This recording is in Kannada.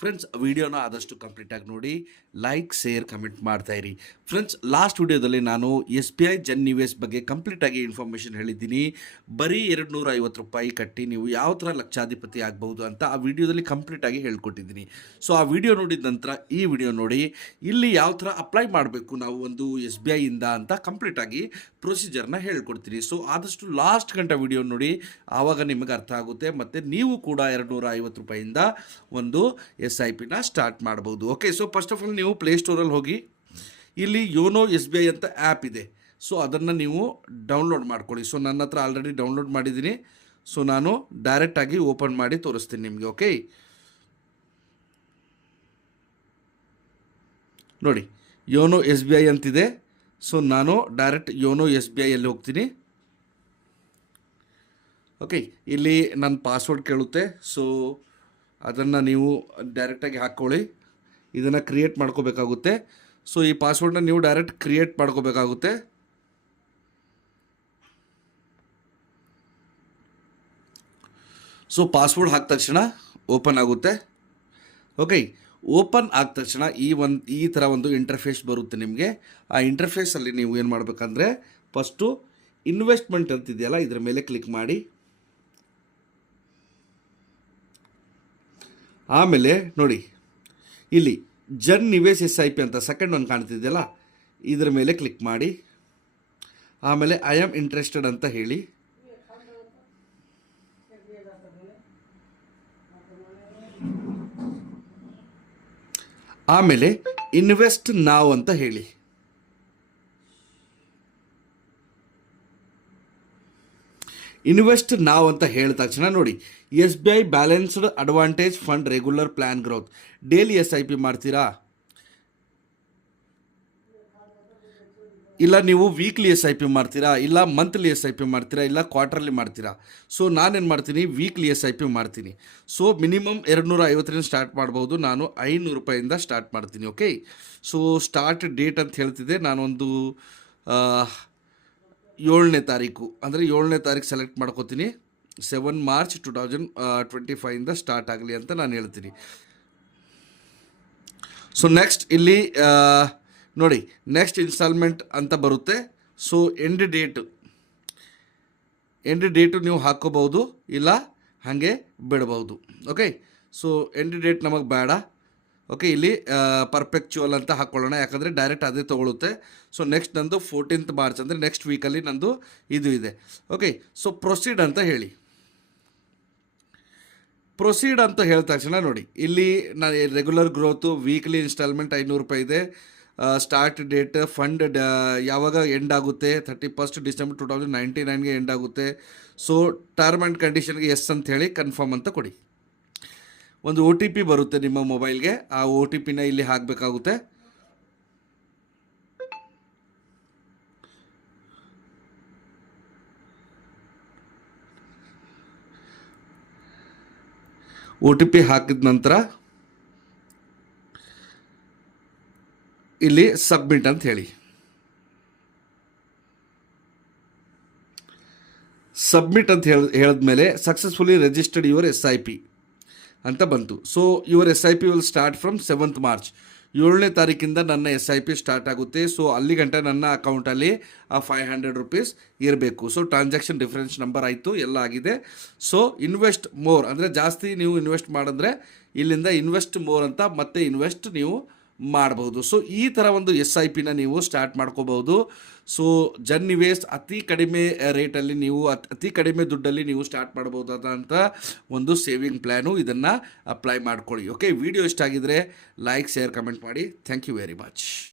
ಫ್ರೆಂಡ್ಸ್, ವಿಡಿಯೋನ ಆದಷ್ಟು ಕಂಪ್ಲೀಟಾಗಿ ನೋಡಿ, ಲೈಕ್, ಶೇರ್, ಕಮೆಂಟ್ ಮಾಡ್ತಾ ಇರಿ. ಫ್ರೆಂಡ್ಸ್, ಲಾಸ್ಟ್ ವಿಡಿಯೋದಲ್ಲಿ ನಾನು SBI ಜನ್ ನಿವೇಶ್ ಬಗ್ಗೆ ಕಂಪ್ಲೀಟಾಗಿ ಇನ್ಫಾರ್ಮೇಷನ್ ಹೇಳಿದ್ದೀನಿ. ಬರೀ 250 ರೂಪಾಯಿ ಕಟ್ಟಿ ನೀವು ಯಾವ ಥರ ಲಕ್ಷಾಧಿಪತಿ ಆಗ್ಬೋದು ಅಂತ ಆ ವಿಡಿಯೋದಲ್ಲಿ ಕಂಪ್ಲೀಟಾಗಿ ಹೇಳ್ಕೊಟ್ಟಿದ್ದೀನಿ. ಸೊ ಆ ವಿಡಿಯೋ ನೋಡಿದ ನಂತರ ಈ ವಿಡಿಯೋ ನೋಡಿ, ಇಲ್ಲಿ ಯಾವ ಥರ ಅಪ್ಲೈ ಮಾಡಬೇಕು ನಾವು ಒಂದು SBI ಇಂದ ಅಂತ ಕಂಪ್ಲೀಟಾಗಿ ಪ್ರೊಸೀಜರ್ನ ಹೇಳ್ಕೊಡ್ತೀನಿ. ಸೊ ಆದಷ್ಟು ಲಾಸ್ಟ್ ಗಂಟೆ ವಿಡಿಯೋ ನೋಡಿ, ಆವಾಗ ನಿಮಗೆ ಅರ್ಥ ಆಗುತ್ತೆ. ಮತ್ತು ನೀವು ಕೂಡ 250 ರೂಪಾಯಿಂದ ಒಂದು SIPನ ಸ್ಟಾರ್ಟ್ ಮಾಡ್ಬೋದು. Okay, so first of all ನೀವು ಪ್ಲೇಸ್ಟೋರಲ್ಲಿ ಹೋಗಿ, ಇಲ್ಲಿ ಯೋನೋ SBI ಅಂತ ಆ್ಯಪ್ ಇದೆ. ಸೊ ಅದನ್ನು ನೀವು ಡೌನ್ಲೋಡ್ ಮಾಡ್ಕೊಳ್ಳಿ. ಸೊ ನನ್ನ ಹತ್ರ ಆಲ್ರೆಡಿ ಡೌನ್ಲೋಡ್ ಮಾಡಿದ್ದೀನಿ. ಸೊ ನಾನು ಡೈರೆಕ್ಟಾಗಿ ಓಪನ್ ಮಾಡಿ ತೋರಿಸ್ತೀನಿ ನಿಮಗೆ. ಓಕೆ, ನೋಡಿ ಯೋನೋ SBI ಅಂತಿದೆ. ಸೊ ನಾನು ಡೈರೆಕ್ಟ್ ಯೋನೋ SBIಯಲ್ಲಿ ಹೋಗ್ತೀನಿ. ಓಕೆ, ಇಲ್ಲಿ ನನ್ನ ಪಾಸ್ವರ್ಡ್ ಕೇಳುತ್ತೆ. ಸೊ ಅದನ್ನು ನೀವು ಡೈರೆಕ್ಟಾಗಿ ಹಾಕ್ಕೊಳ್ಳಿ. ಇದನ್ನು ಕ್ರಿಯೇಟ್ ಮಾಡ್ಕೋಬೇಕಾಗುತ್ತೆ. ಸೊ ಈ ಪಾಸ್ವರ್ಡನ್ನ ನೀವು ಡೈರೆಕ್ಟ್ ಕ್ರಿಯೇಟ್ ಮಾಡ್ಕೋಬೇಕಾಗುತ್ತೆ. ಸೊ ಪಾಸ್ವರ್ಡ್ ಹಾಕಿದ ತಕ್ಷಣ ಓಪನ್ ಆಗುತ್ತೆ. ಓಕೆ, ಓಪನ್ ಆದ ತಕ್ಷಣ ಈ ಥರ ಒಂದು ಇಂಟರ್ಫೇಸ್ ಬರುತ್ತೆ ನಿಮಗೆ. ಆ ಇಂಟರ್ಫೇಸಲ್ಲಿ ನೀವು ಏನು ಮಾಡಬೇಕಂದ್ರೆ, ಫಸ್ಟು ಇನ್ವೆಸ್ಟ್ಮೆಂಟ್ ಅಂತಿದೆಯಲ್ಲ, ಇದರ ಮೇಲೆ ಕ್ಲಿಕ್ ಮಾಡಿ. ಆಮೇಲೆ ನೋಡಿ, ಇಲ್ಲಿ ಜನ್ ನಿವೇಶ್ SIP ಅಂತ ಸೆಕೆಂಡ್ ಒಂದು ಕಾಣ್ತಿದೆಯಲ್ಲ, ಇದರ ಮೇಲೆ ಕ್ಲಿಕ್ ಮಾಡಿ. ಆಮೇಲೆ ಐ ಆಮ್ ಇಂಟ್ರೆಸ್ಟೆಡ್ ಅಂತ ಹೇಳಿ. ಆಮೇಲೆ ಇನ್ವೆಸ್ಟ್ ನಾವ್ ಅಂತ ಹೇಳಿ. ಇನ್ವೆಸ್ಟ್ ನಾವ್ ಅಂತ ಹೇಳಿದ ತಕ್ಷಣ ನೋಡಿ, SBI balanced advantage fund regular plan growth. Daily SIP ಮಾಡ್ತೀರಾ, ಇಲ್ಲ ನೀವು ವೀಕ್ಲಿ SIP ಮಾಡ್ತೀರಾ, ಇಲ್ಲ ಮಂತ್ಲಿ SIP ಮಾಡ್ತೀರಾ, ಇಲ್ಲ ಕ್ವಾರ್ಟರ್ಲಿ ಮಾಡ್ತೀರಾ. ಸೊ ನಾನೇನು ಮಾಡ್ತೀನಿ, ವೀಕ್ಲಿ SIP ಮಾಡ್ತೀನಿ. ಸೊ ಮಿನಿಮಮ್ 250ರಿಂದ ಸ್ಟಾರ್ಟ್ ಮಾಡ್ಬೋದು. ನಾನು 500 ರೂಪಾಯಿಂದ ಸ್ಟಾರ್ಟ್ ಮಾಡ್ತೀನಿ. ಓಕೆ, ಸೊ ಸ್ಟಾರ್ಟ್ ಡೇಟ್ ಅಂತ ಹೇಳ್ತಿದ್ದೆ. ನಾನೊಂದು 7ನೇ ತಾರೀಕು ಅಂದರೆ 7ನೇ ತಾರೀಕು ಸೆಲೆಕ್ಟ್ ಮಾಡ್ಕೋತೀನಿ. 7 ಮಾರ್ಚ್ 2025ಇಂದ ಸ್ಟಾರ್ಟ್ ಆಗಲಿ ಅಂತ ನಾನು ಹೇಳ್ತೀನಿ. ಸೊ ನೆಕ್ಸ್ಟ್ ಇಲ್ಲಿ ನೋಡಿ, ನೆಕ್ಸ್ಟ್ ಇನ್ಸ್ಟಾಲ್ಮೆಂಟ್ ಅಂತ ಬರುತ್ತೆ. ಸೊ ಎಂಡ್ ಡೇಟು ನೀವು ಹಾಕ್ಕೋಬಹುದು, ಇಲ್ಲ ಹಾಗೆ ಬಿಡಬಹುದು. ಓಕೆ, ಸೊ ಎಂಡ್ ಡೇಟ್ ನಮಗೆ ಬೇಡ. ಓಕೆ, ಇಲ್ಲಿ ಪರ್ಫೆಕ್ಚುವಲ್ ಅಂತ ಹಾಕ್ಕೊಳ್ಳೋಣ, ಯಾಕಂದರೆ ಡೈರೆಕ್ಟ್ ಅದೇ ತೊಗೊಳುತ್ತೆ. ಸೊ ನೆಕ್ಸ್ಟ್ ನಂದು 14th ಮಾರ್ಚ್ ಅಂದರೆ ನೆಕ್ಸ್ಟ್ ವೀಕಲ್ಲಿ ನಂದು ಇದು ಇದೆ. ಓಕೆ, ಸೊ ಪ್ರೊಸೀಡ್ ಅಂತ ಹೇಳಿ. ಪ್ರೊಸೀಡ್ ಅಂತ ಹೇಳಿದ ತಕ್ಷಣ ನೋಡಿ, ಇಲ್ಲಿ ನಾನು ರೆಗ್ಯುಲರ್ ಗ್ರೋತು, ವೀಕ್ಲಿ ಇನ್ಸ್ಟಾಲ್ಮೆಂಟ್ 500 ರೂಪಾಯಿ ಇದೆ. ಸ್ಟಾರ್ಟ್ ಡೇಟ್ ಫಂಡ್ ಯಾವಾಗ ಎಂಡ್ ಆಗುತ್ತೆ, 31st ಡಿಸೆಂಬರ್ 2099ಗೆ ಎಂಡ್ ಆಗುತ್ತೆ. ಸೊ ಟರ್ಮ್ ಆ್ಯಂಡ್ ಕಂಡೀಷನ್ಗೆ ಎಸ್ ಅಂತ ಹೇಳಿ ಕನ್ಫರ್ಮ್ ಅಂತ ಕೊಡಿ. ಒಂದು OTP ಬರುತ್ತೆ ನಿಮ್ಮ ಮೊಬೈಲ್ಗೆ, ಆ OTPನ ಇಲ್ಲಿ ಹಾಕಬೇಕಾಗುತ್ತೆ. OTP ಹಾಕಿದ ನಂತರ ಇಲ್ಲಿ ಸಬ್ಮಿಟ್ ಅಂತ ಹೇಳಿ. ಸಬ್ಮಿಟ್ ಅಂತ ಹೇಳಿದ್ಮೇಲೆ ಸಕ್ಸಸ್ಫುಲಿ ರಿಜಿಸ್ಟರ್ಡ್ ಯುವರ್ SIP ಅಂತ ಬಂತು. So your SIP will start from 7th March. 7ನೇ ತಾರೀಕಿಂದ ನನ್ನ SIP ಸ್ಟಾರ್ಟ್ ಆಗುತ್ತೆ. ಸೊ ಅಲ್ಲಿ ಗಂಟ ನನ್ನ ಅಕೌಂಟಲ್ಲಿ ಆ 500 ರೂಪೀಸ್ ಇರಬೇಕು. ಸೊ ಟ್ರಾನ್ಸಾಕ್ಷನ್ ಡಿಫರೆನ್ಸ್ ನಂಬರ್ ಆಯಿತು, ಎಲ್ಲ ಆಗಿದೆ. ಸೊ ಇನ್ವೆಸ್ಟ್ ಮೋರ್ ಅಂದರೆ ಜಾಸ್ತಿ ನೀವು ಇನ್ವೆಸ್ಟ್ ಮಾಡಿದ್ರೆ ಇಲ್ಲಿಂದ ಇನ್ವೆಸ್ಟ್ ಮೋರ್ ಅಂತ ಮತ್ತೆ ಇನ್ವೆಸ್ಟ್ ನೀವು ಮಾಡ್ಬೋದು. ಸೊ ಈ ಥರ ಒಂದು SIPನ ನೀವು ಸ್ಟಾರ್ಟ್ ಮಾಡ್ಕೋಬಹುದು. ಸೊ ಜನ್ ನಿವೇಶ್ ಅತಿ ಕಡಿಮೆ ರೇಟಲ್ಲಿ ನೀವು ಅತಿ ಕಡಿಮೆ ದುಡ್ಡಲ್ಲಿ ನೀವು ಸ್ಟಾರ್ಟ್ ಮಾಡ್ಬೋದಾದಂಥ ಒಂದು ಸೇವಿಂಗ್ ಪ್ಲ್ಯಾನು. ಇದನ್ನು ಅಪ್ಲೈ ಮಾಡ್ಕೊಳ್ಳಿ. ಓಕೆ, ವಿಡಿಯೋ ಇಷ್ಟ ಆಗಿದ್ರೆ ಲೈಕ್, ಶೇರ್, ಕಮೆಂಟ್ ಮಾಡಿ. Thank you very much.